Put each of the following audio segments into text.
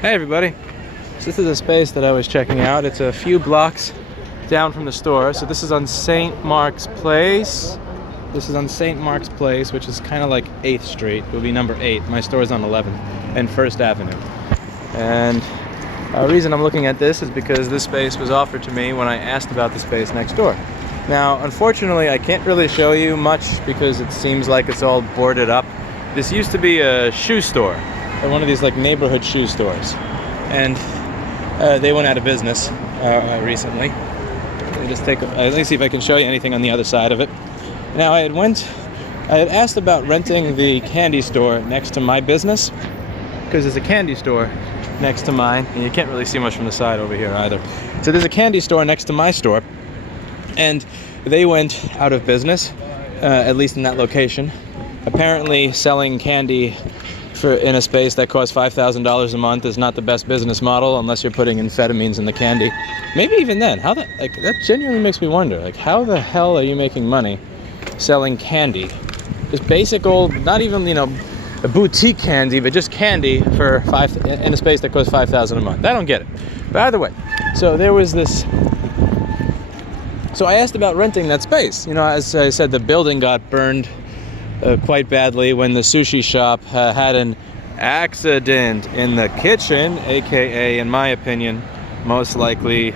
Hey everybody, so this is a space that I was checking out. It's a few blocks down from the store. So this is on St. Mark's Place. This is on St. Mark's Place, which is kind of like 8th Street. It will be number 8. My store is on 11th and 1st Avenue. And the reason I'm looking at this is because this space was offered to me when I asked about the space next door. Now, unfortunately, I can't really show you much because it seems like it's all boarded up. This used to be a shoe store, or one of these like neighborhood shoe stores, and they went out of business recently. Let me see if I can show you anything on the other side of it. Now, I had asked about renting the candy store next to my business, because there's a candy store next to mine, and you can't really see much from the side over here either. So there's a candy store next to my store, and they went out of business, at least in that location. Apparently selling candy in a space that costs $5,000 a month is not the best business model unless you're putting amphetamines in the candy. Maybe even then, that genuinely makes me wonder, like, how the hell are you making money selling candy? Just basic old, not even, a boutique candy, but just candy in a space that costs $5,000 a month. I don't get it. But either way, so there was this. So I asked about renting that space. As I said, the building got burned quite badly when the sushi shop had an accident in the kitchen, aka, in my opinion, most likely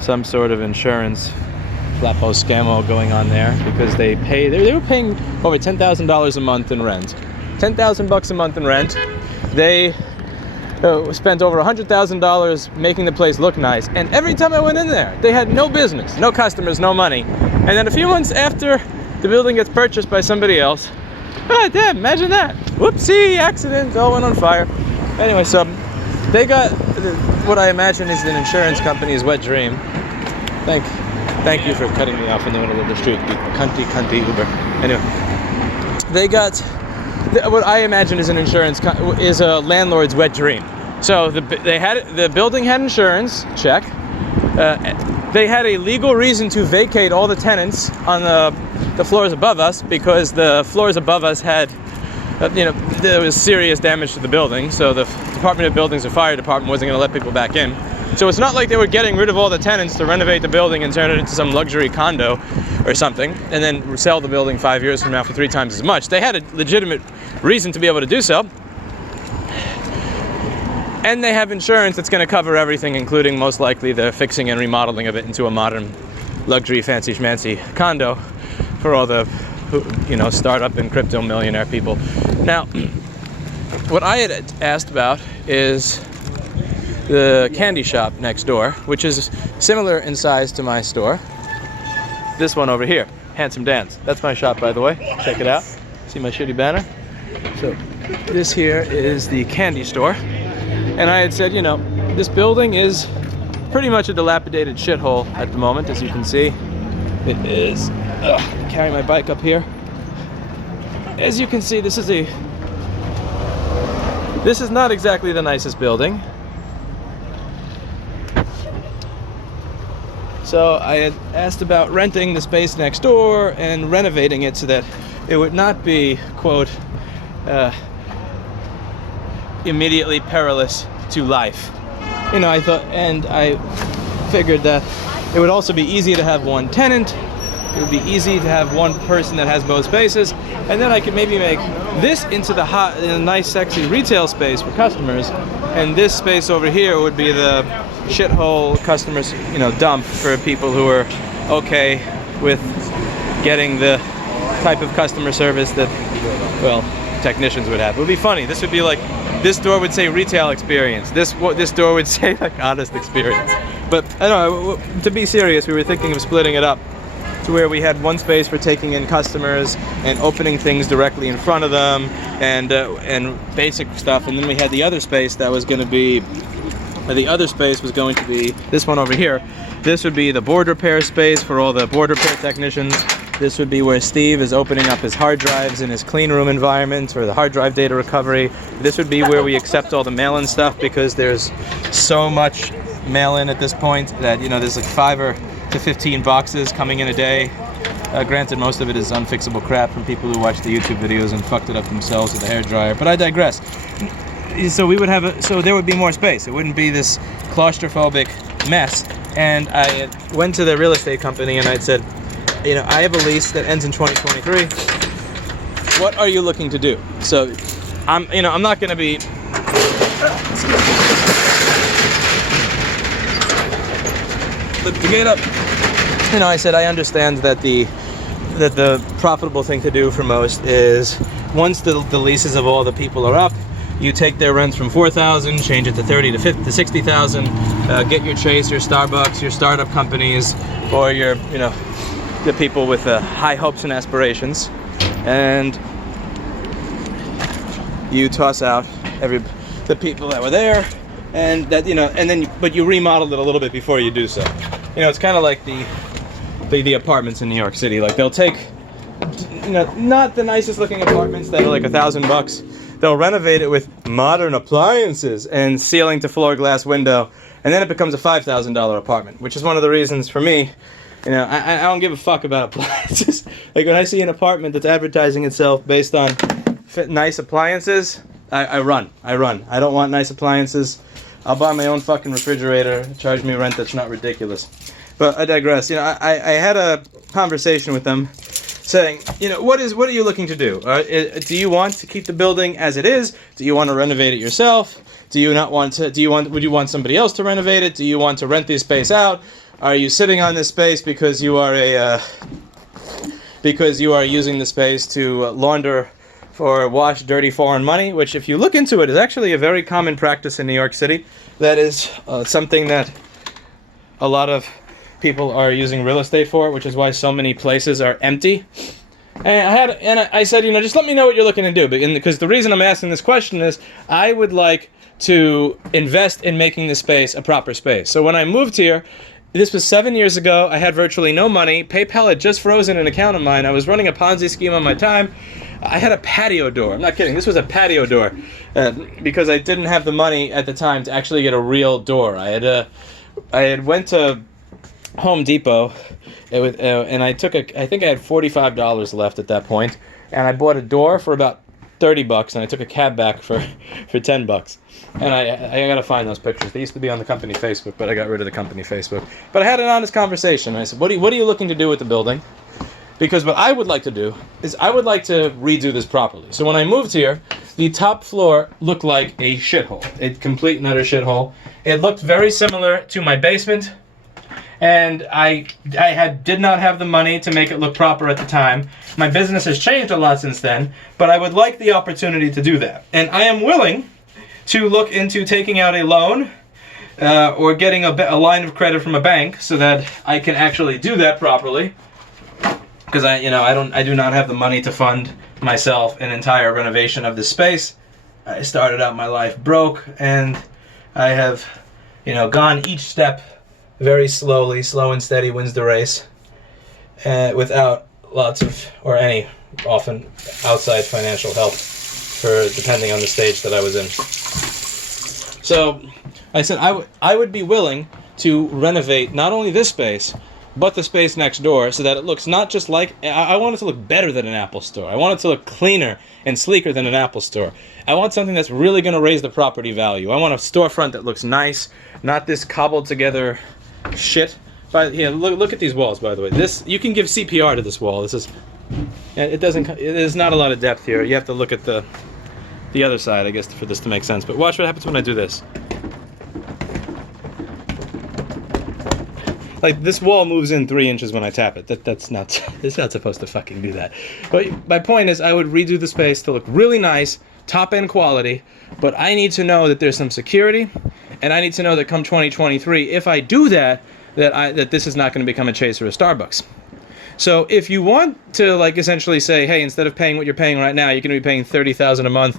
some sort of insurance flapo scammo going on there, because they were paying over $10,000 a month in rent. $10,000 a month in rent. They spent over $100,000 making the place look nice, and every time I went in there, they had no business, no customers, no money. And then a few months after the building gets purchased by somebody else, damn, imagine that. Whoopsie, accident, all went on fire. Anyway, so they got what I imagine is an insurance company's wet dream. Thank you for cutting me off in the middle of the street, you cunty Uber. Anyway, they got what I imagine is is a landlord's wet dream. So the building had insurance, check. They had a legal reason to vacate all the tenants on the floors above us, because the floors above us had, there was serious damage to the building. So the Department of Buildings and Fire Department wasn't going to let people back in. So it's not like they were getting rid of all the tenants to renovate the building and turn it into some luxury condo or something, and then sell the building 5 years from now for 3 times as much. They had a legitimate reason to be able to do so. And they have insurance that's going to cover everything, including most likely the fixing and remodeling of it into a modern luxury fancy schmancy condo for all the, startup and crypto millionaire people. Now, what I had asked about is the candy shop next door, which is similar in size to my store. This one over here, Handsome Dan's. That's my shop, by the way. Check it out. See my shitty banner? So this here is the candy store. And I had said, this building is pretty much a dilapidated shithole at the moment, as you can see. It is. Carry my bike up here. As you can see, this is not exactly the nicest building. So I had asked about renting the space next door and renovating it so that it would not be, quote, immediately perilous to life. I thought, and I figured that it would also be easy to have one tenant. It would be easy to have one person that has both spaces, and then I could maybe make this into the nice, sexy retail space for customers, and this space over here would be the shithole customers, dump for people who are okay with getting the type of customer service that, technicians would have. It would be funny. This would be like, this door would say retail experience. This door would say like honest experience. But I don't know, to be serious, we were thinking of splitting it up to where we had one space for taking in customers and opening things directly in front of them and basic stuff, and then we had the other space that was going to be, this one over here. This would be the board repair space for all the board repair technicians. This would be where Steve is opening up his hard drives in his clean room environment, or the hard drive data recovery. This would be where we accept all the mail-in stuff, because there's so much mail-in at this point that, there's like 5 to 15 boxes coming in a day. Granted, most of it is unfixable crap from people who watched the YouTube videos and fucked it up themselves with a hairdryer, but I digress. so we would have so there would be more space. It wouldn't be this claustrophobic mess. And I went to the real estate company and I said, you know, I have a lease that ends in 2023. What are you looking to do? So I'm not going to be. Lift the gate up. You know, I said I understand that the profitable thing to do for most is once the leases of all the people are up, you take their rents from $4,000, change it to $30,000 to $50,000 to $60,000. Get your Chase, your Starbucks, your startup companies, or your the people with high hopes and aspirations, and you toss out the people that were there, and that but you remodeled it a little bit before you do so. You know, it's kind of like the apartments in New York City. Like they'll take, not the nicest looking apartments that are like $1,000. They'll renovate it with modern appliances and ceiling to floor glass window, and then it becomes a $5,000 apartment, which is one of the reasons for me, I don't give a fuck about appliances. Like when I see an apartment that's advertising itself based on nice appliances, I run. I don't want nice appliances. I'll buy my own fucking refrigerator, charge me rent that's not ridiculous. But I digress. I had a conversation with them saying, what are you looking to do? Do you want to keep the building as it is? Do you want to renovate it yourself? Would you want somebody else to renovate it? Do you want to rent this space out? Are you sitting on this space because you are using the space to launder or wash dirty foreign money? Which, if you look into it, is actually a very common practice in New York City. That is something that a lot of people are using real estate for, which is why so many places are empty. And I said, just let me know what you're looking to do, because the reason I'm asking this question is I would like to invest in making this space a proper space. So when I moved here, this was 7 years ago. I had virtually no money. PayPal had just frozen an account of mine. I was running a Ponzi scheme on my time. I had a patio door. I'm not kidding. This was a patio door because I didn't have the money at the time to actually get a real door. I had went to Home Depot, and I think I had $45 left at that point, and I bought a door for about $30, and I took a cab back for $10. And I gotta find those pictures. They used to be on the company Facebook, but I got rid of the company Facebook. But I had an honest conversation. I said, what are you looking to do with the building? Because what I would like to do is I would like to redo this properly. So when I moved here, the top floor looked like a shithole, a complete and utter shithole. It looked very similar to my basement, and I did not have the money to make it look proper at the time. My business has changed a lot since then, but I would like the opportunity to do that. And I am willing to look into taking out a loan or getting a line of credit from a bank so that I can actually do that properly. Because I do not have the money to fund myself an entire renovation of this space. I started out my life broke, and I have, gone each step very slowly. Slow and steady wins the race, without lots of or any often outside financial help, depending on the stage that I was in. So I said I would be willing to renovate not only this space, but the space next door, so that it looks not just like, I want it to look better than an Apple store. I want it to look cleaner and sleeker than an Apple store. I want something that's really going to raise the property value. I want a storefront that looks nice, not this cobbled together shit. But yeah, look at these walls, by the way. You can give CPR to this wall. It is not a lot of depth here. You have to look at the other side, I guess, for this to make sense. But watch what happens when I do this. Like, this wall moves in 3 inches when I tap it. It's not supposed to fucking do that. But my point is, I would redo the space to look really nice, top-end quality, but I need to know that there's some security, and I need to know that come 2023, if I do that this is not going to become a Chase or a Starbucks. So if you want to, essentially say, hey, instead of paying what you're paying right now, you're going to be paying $30,000 a month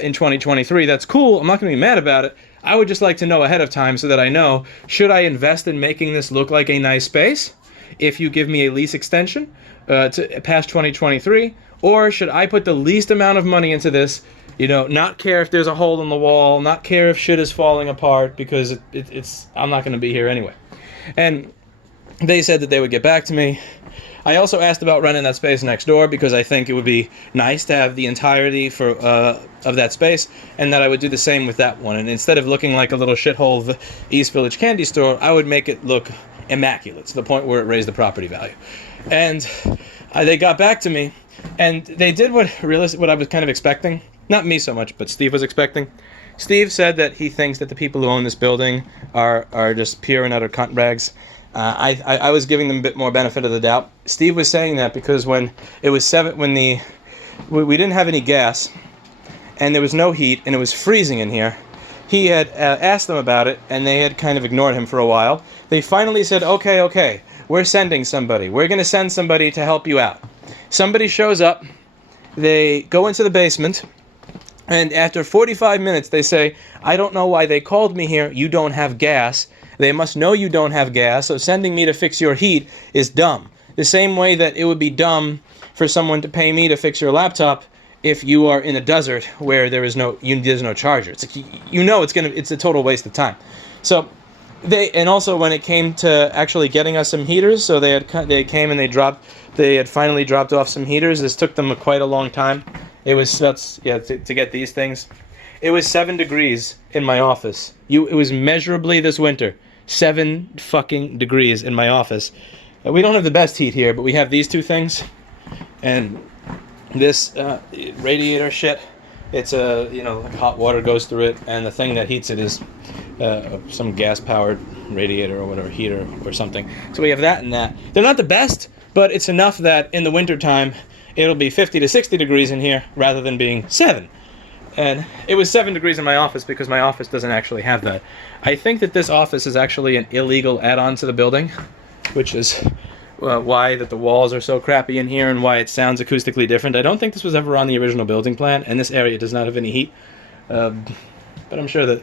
in 2023, that's cool. I'm not going to be mad about it. I would just like to know ahead of time so that I know, should I invest in making this look like a nice space if you give me a lease extension to past 2023, or should I put the least amount of money into this, not care if there's a hole in the wall, not care if shit is falling apart, because I'm not going to be here anyway. And they said that they would get back to me. I also asked about renting that space next door because I think it would be nice to have the entirety of that space, and that I would do the same with that one. And instead of looking like a little shithole East Village candy store, I would make it look immaculate to the point where it raised the property value. And they got back to me, and they did what I was kind of expecting. Not me so much, but Steve was expecting. Steve said that he thinks that the people who own this building are just pure and utter cunt rags. I was giving them a bit more benefit of the doubt. Steve was saying that because when it was we didn't have any gas, and there was no heat, and it was freezing in here. He had asked them about it, and they had kind of ignored him for a while. They finally said, okay, we're sending somebody. We're going to send somebody to help you out. Somebody shows up. They go into the basement, and after 45 minutes, they say, I don't know why they called me here. You don't have gas. They must know you don't have gas, so sending me to fix your heat is dumb. The same way that it would be dumb for someone to pay me to fix your laptop if you are in a desert where there's no charger. It's like, it's a total waste of time. So and also when it came to actually getting us some heaters, so they came and they had finally dropped off some heaters. This took them quite a long time. It was nuts, to get these things. It was 7 degrees in my office. It was measurably this winter 7 fucking degrees in my office. We don't have the best heat here, but we have these two things, and this radiator shit. It's like hot water goes through it, and the thing that heats it is some gas-powered radiator or whatever, heater or something. So we have that and that. They're not the best, but it's enough that in the wintertime it'll be 50 to 60 degrees in here rather than being 7. And it was 7 degrees in my office because my office doesn't actually have that. I think that this office is actually an illegal add-on to the building, which is why that the walls are so crappy in here and why it sounds acoustically different. I don't think this was ever on the original building plan, and this area does not have any heat. But I'm sure that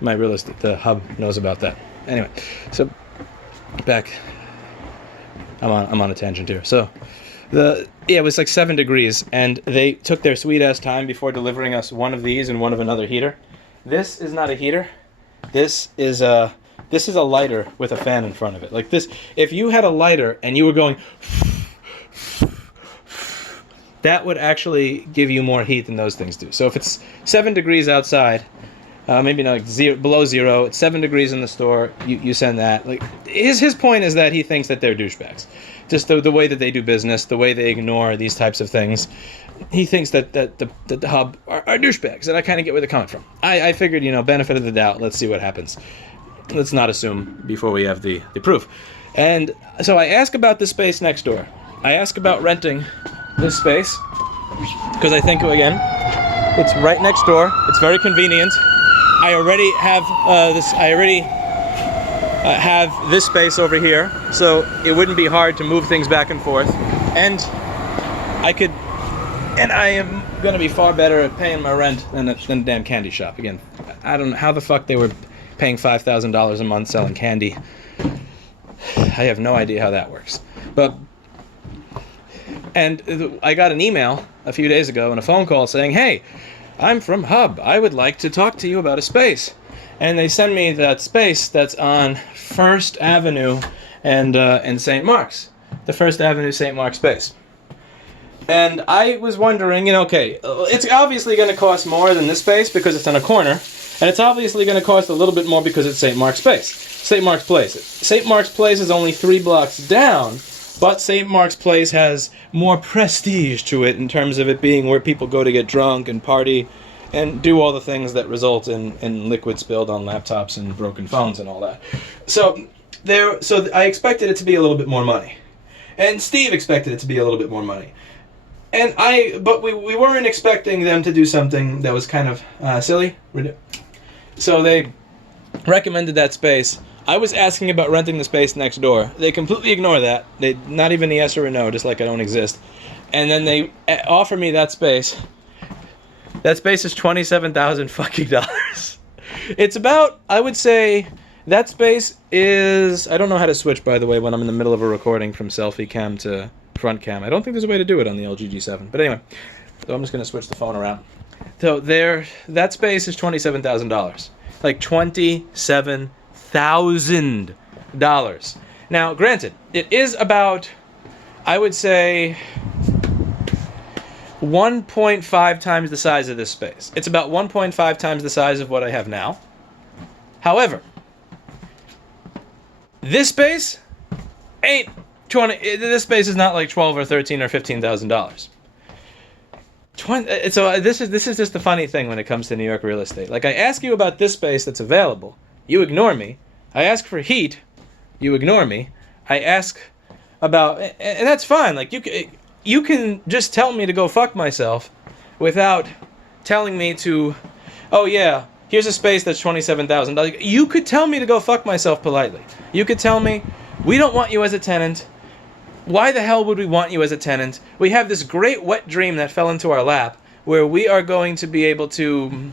my realist at the hub knows about that. Anyway, so back. I'm on a tangent here. So it was like 7 degrees, and they took their sweet ass time before delivering us one of these and one of another heater. This is not a heater. This is a lighter with a fan in front of it. Like this, if you had a lighter and you were going, that would actually give you more heat than those things do. So if it's 7 degrees outside, maybe not below 0, it's 7 degrees in the store, you send that. Like his point is that he thinks that they're douchebags. Just the way that they do business, the way they ignore these types of things. He thinks that the hub are douchebags, and I kind of get where they're coming from. I figured, benefit of the doubt, let's see what happens. Let's not assume before we have the proof. And so I ask about the space next door. I ask about renting this space, because I think, again, it's right next door. It's very convenient. I already have have this space over here, so it wouldn't be hard to move things back and forth. And I am going to be far better at paying my rent than a damn candy shop. Again, I don't know how the fuck they were paying $5,000 a month selling candy. I have no idea how that works. And I got an email a few days ago and a phone call saying, hey, I'm from Hub. I would like to talk to you about a space. And they send me that space that's on First Avenue and St. Mark's. The First Avenue St. Mark's space. And I was wondering, okay, it's obviously going to cost more than this space because it's on a corner. And it's obviously going to cost a little bit more because it's St. Mark's St. Mark's Place. St. Mark's Place is only 3 blocks down, but St. Mark's Place has more prestige to it in terms of it being where people go to get drunk and party and do all the things that result in liquid spilled on laptops and broken phones and all that. So I expected it to be a little bit more money. And Steve expected it to be a little bit more money. But we weren't expecting them to do something that was kind of silly. So they recommended that space. I was asking about renting the space next door. They completely ignore that. They not even a yes or a no, just like I don't exist. And then they offer me that space. That space is $27,000 fucking dollars. It's about, I would say, that space is, I don't know how to switch, by the way, when I'm in the middle of a recording from selfie cam to front cam. I don't think there's a way to do it on the LG G7. But anyway, so I'm just going to switch the phone around. So that space is $27,000. Like $27,000. Now, granted, it is about I would say 1.5 times the size of this space. It's about 1.5 times the size of what I have now. However, this space ain't 20. This space is not like $12 or $13 or $15,000. So this is just the funny thing when it comes to New York real estate. Like, I ask you about this space that's available, you ignore me. I ask for heat, you ignore me. I ask about, and that's fine. Like, you can just tell me to go fuck myself without telling me to, oh yeah, here's a space that's $27,000. You could tell me to go fuck myself politely. You could tell me, we don't want you as a tenant. Why the hell would we want you as a tenant? We have this great wet dream that fell into our lap where we are going to be able to...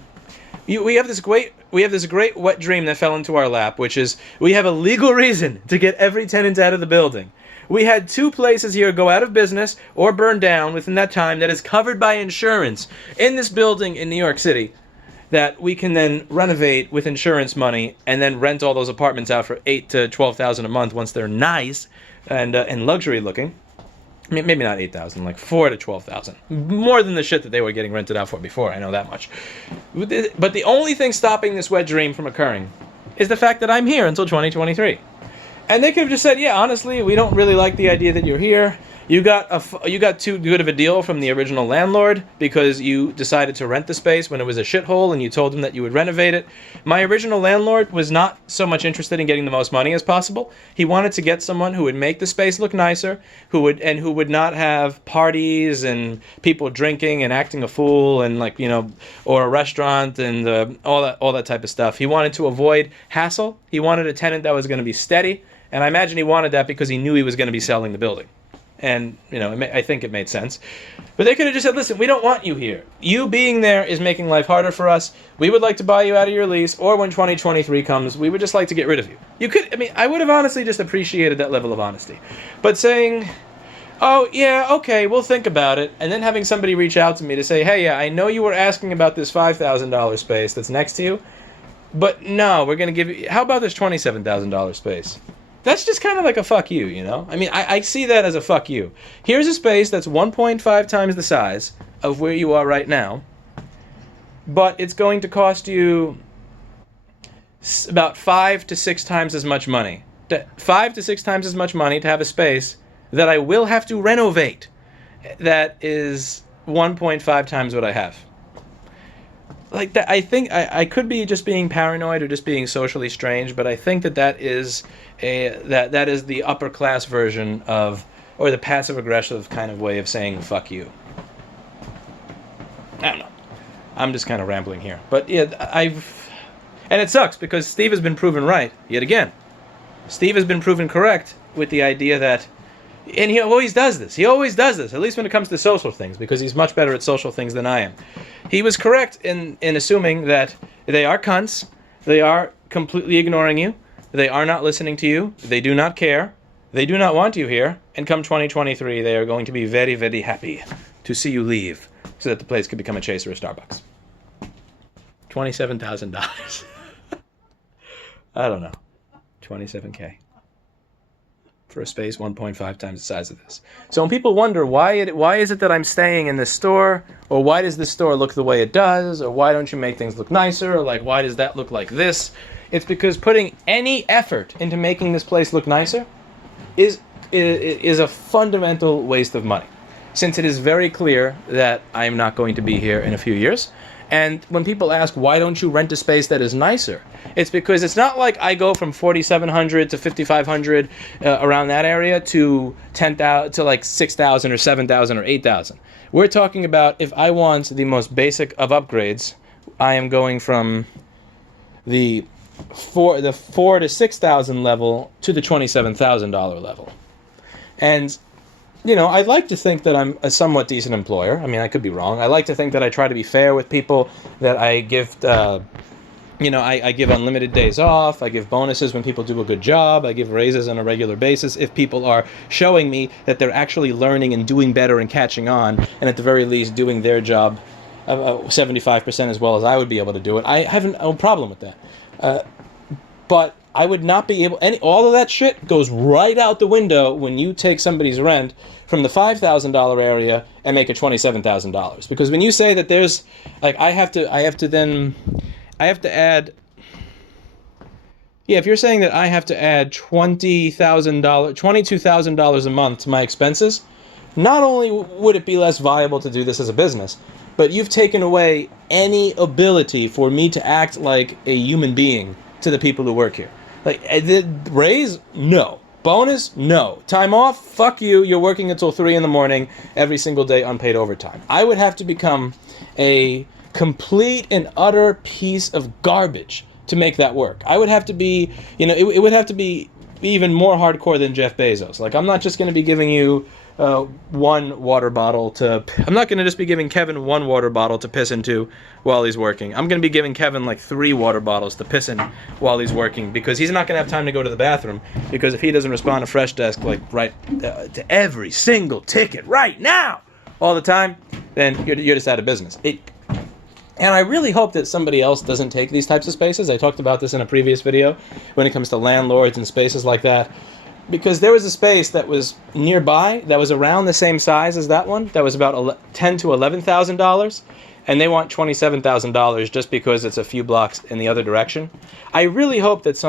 We have this great wet dream that fell into our lap, which is we have a legal reason to get every tenant out of the building. We had 2 places here go out of business or burn down within that time that is covered by insurance in this building in New York City that we can then renovate with insurance money and then rent all those apartments out for $8,000 to $12,000 a month once they're nice and luxury looking. I mean, maybe not 8,000, like 4 to 12,000. More than the shit that they were getting rented out for before. I know that much. But the only thing stopping this wet dream from occurring is the fact that I'm here until 2023. And they could have just said, yeah, honestly, we don't really like the idea that you're here. You got too good of a deal from the original landlord because you decided to rent the space when it was a shithole and you told him that you would renovate it. My original landlord was not so much interested in getting the most money as possible. He wanted to get someone who would make the space look nicer, who would not have parties and people drinking and acting a fool and or a restaurant and all that type of stuff. He wanted to avoid hassle. He wanted a tenant that was going to be steady, and I imagine he wanted that because he knew he was going to be selling the building. And, I think it made sense. But they could have just said, listen, we don't want you here. You being there is making life harder for us. We would like to buy you out of your lease, or when 2023 comes, we would just like to get rid of you. I would have honestly just appreciated that level of honesty. But saying, oh, yeah, okay, we'll think about it, and then having somebody reach out to me to say, hey, yeah, I know you were asking about this $5,000 space that's next to you, but no, we're going to give you, how about this $27,000 space? That's just kind of like a fuck you, I mean, I see that as a fuck you. Here's a space that's 1.5 times the size of where you are right now, but it's going to cost you about 5 to 6 times as much money. 5 to 6 times as much money to have a space that I will have to renovate that is 1.5 times what I have. Like that, I think I could be just being paranoid or just being socially strange, but I think that is the upper class version of, or the passive aggressive kind of way of saying fuck you. I don't know. I'm just kind of rambling here, but yeah, and it sucks because Steve has been proven right yet again. Steve has been proven correct with the idea that, and he always does this. He always does this, at least when it comes to social things, because he's much better at social things than I am. He was correct in assuming that they are cunts, they are completely ignoring you, they are not listening to you, they do not care, they do not want you here, and come 2023, they are going to be very, very happy to see you leave so that the place could become a Chase or a Starbucks. $27,000. I don't know. $27K. For a space 1.5 times the size of this. So when people wonder why is it that I'm staying in this store, or why does this store look the way it does, or why don't you make things look nicer, or like why does that look like this, it's because putting any effort into making this place look nicer is a fundamental waste of money, since it is very clear that I am not going to be here in a few years. And when people ask, why don't you rent a space that is nicer? It's because it's not like I go from 4,700 to 5,500 around that area to 10,000 to like 6,000 or 7,000 or 8,000. We're talking about if I want the most basic of upgrades, I am going from the 4 to 6,000 level to the $27,000 level. And I'd like to think that I'm a somewhat decent employer. I mean, I could be wrong. I like to think that I try to be fair with people, that I give, I give unlimited days off. I give bonuses when people do a good job. I give raises on a regular basis if people are showing me that they're actually learning and doing better and catching on, and at the very least doing their job 75% as well as I would be able to do it. I have no problem with that. But I would not be able, all of that shit goes right out the window when you take somebody's rent from the $5,000 area and make it $27,000. Because when you say that there's, like, I have to add, yeah, if you're saying that I have to add $22,000 a month to my expenses, not only would it be less viable to do this as a business, but you've taken away any ability for me to act like a human being to the people who work here. Like, raise? No. Bonus? No. Time off? Fuck you. You're working until 3 in the morning every single day, unpaid overtime. I would have to become a complete and utter piece of garbage to make that work. I would have to be, it would have to be even more hardcore than Jeff Bezos. Like, I'm not just going to be giving you one water bottle to... I'm not going to just be giving Kevin one water bottle to piss into while he's working. I'm going to be giving Kevin like 3 water bottles to piss in while he's working, because he's not going to have time to go to the bathroom, because if he doesn't respond to Fresh Desk like right to every single ticket right now all the time, then you're just out of business. And I really hope that somebody else doesn't take these types of spaces. I talked about this in a previous video when it comes to landlords and spaces like that. Because there was a space that was nearby that was around the same size as that one, that was about $10,000 to $11,000, and they want $27,000 just because it's a few blocks in the other direction. I really hope that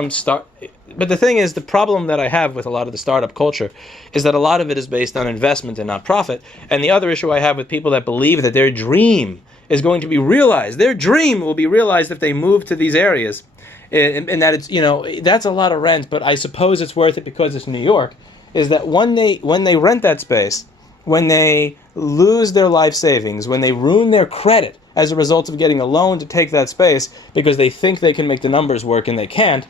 but the thing is, the problem that I have with a lot of the startup culture is that a lot of it is based on investment and not profit. And the other issue I have with people that believe that their dream is going to be realized, their dream will be realized if they move to these areas. And that it's, that's a lot of rent, but I suppose it's worth it because it's New York, is that when they rent that space, when they lose their life savings, when they ruin their credit as a result of getting a loan to take that space because they think they can make the numbers work and they can't,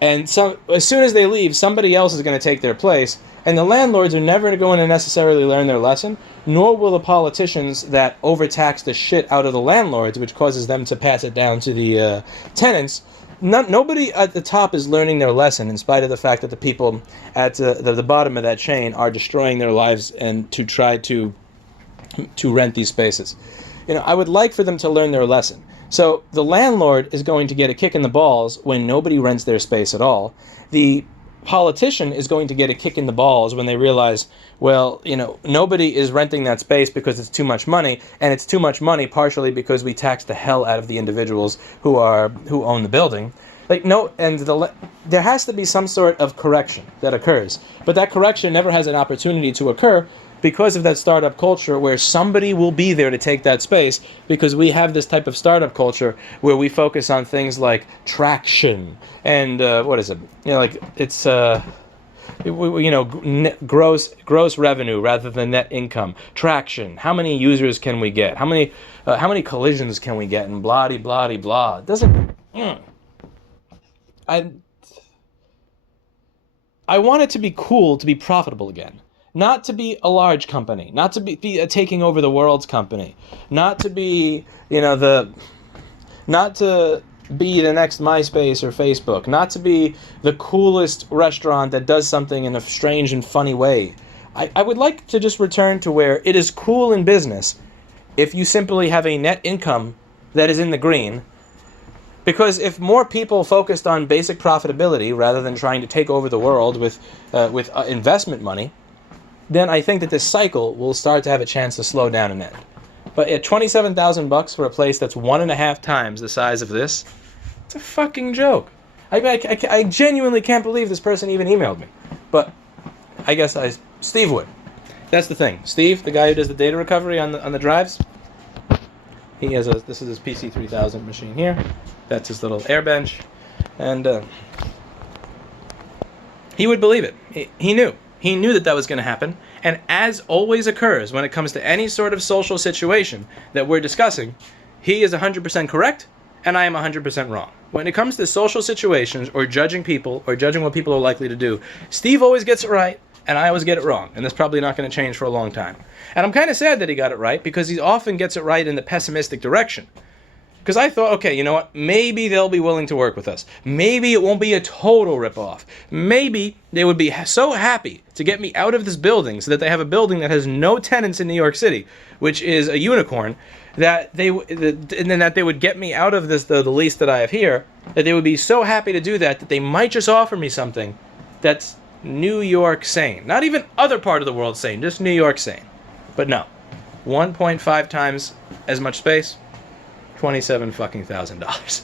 and so as soon as they leave, somebody else is going to take their place, and the landlords are never going to necessarily learn their lesson, nor will the politicians that overtax the shit out of the landlords, which causes them to pass it down to the tenants. Nobody at the top is learning their lesson, in spite of the fact that the people at the bottom of that chain are destroying their lives and to try to rent these spaces. I would like for them to learn their lesson. So the landlord is going to get a kick in the balls when nobody rents their space at all. The politician is going to get a kick in the balls when they realize, well, nobody is renting that space because it's too much money, and it's too much money partially because we tax the hell out of the individuals who own the building. There has to be some sort of correction that occurs, but that correction never has an opportunity to occur because of that startup culture where somebody will be there to take that space, because we have this type of startup culture where we focus on things like traction and gross revenue rather than net income. Traction. How many users can we get? How many collisions can we get? And blah blah blah. It doesn't. I want it to be cool to be profitable again. Not to be a large company, not to be taking over the world's company, not to be, not to be the next MySpace or Facebook, not to be the coolest restaurant that does something in a strange and funny way. I would like to just return to where it is cool in business if you simply have a net income that is in the green. Because if more people focused on basic profitability rather than trying to take over the world with investment money, then I think that this cycle will start to have a chance to slow down and end. But at $27,000 for a place that's 1.5 times the size of this, it's a fucking joke. I genuinely can't believe this person even emailed me. But I guess Steve would. That's the thing. Steve, the guy who does the data recovery on the drives, this is his PC3000 machine here. That's his little air bench. And he would believe it. He knew. He knew that was going to happen, and as always occurs when it comes to any sort of social situation that we're discussing, he is 100% correct, and I am 100% wrong. When it comes to social situations or judging people or judging what people are likely to do, Steve always gets it right, and I always get it wrong, and that's probably not going to change for a long time. And I'm kind of sad that he got it right, because he often gets it right in the pessimistic direction. Because I thought, okay, you know what? Maybe they'll be willing to work with us. Maybe it won't be a total ripoff. Maybe they would be so happy to get me out of this building so that they have a building that has no tenants in New York City, which is a unicorn, and then that they would get me out of this the lease that I have here, that they would be so happy to do that they might just offer me something that's New York sane. Not even other part of the world sane, just New York sane. But no. 1.5 times as much space, $27,000.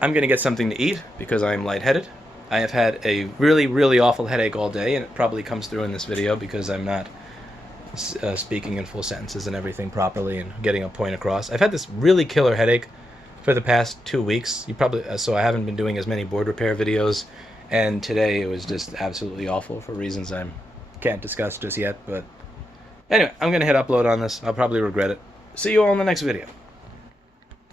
I'm gonna get something to eat because I'm lightheaded. I have had a really, really awful headache all day, and it probably comes through in this video because I'm not speaking in full sentences and everything properly and getting a point across. I've had this really killer headache for the past 2 weeks. So I haven't been doing as many board repair videos, and today it was just absolutely awful for reasons I can't discuss just yet. But anyway, I'm gonna hit upload on this. I'll probably regret it. See you all in the next video.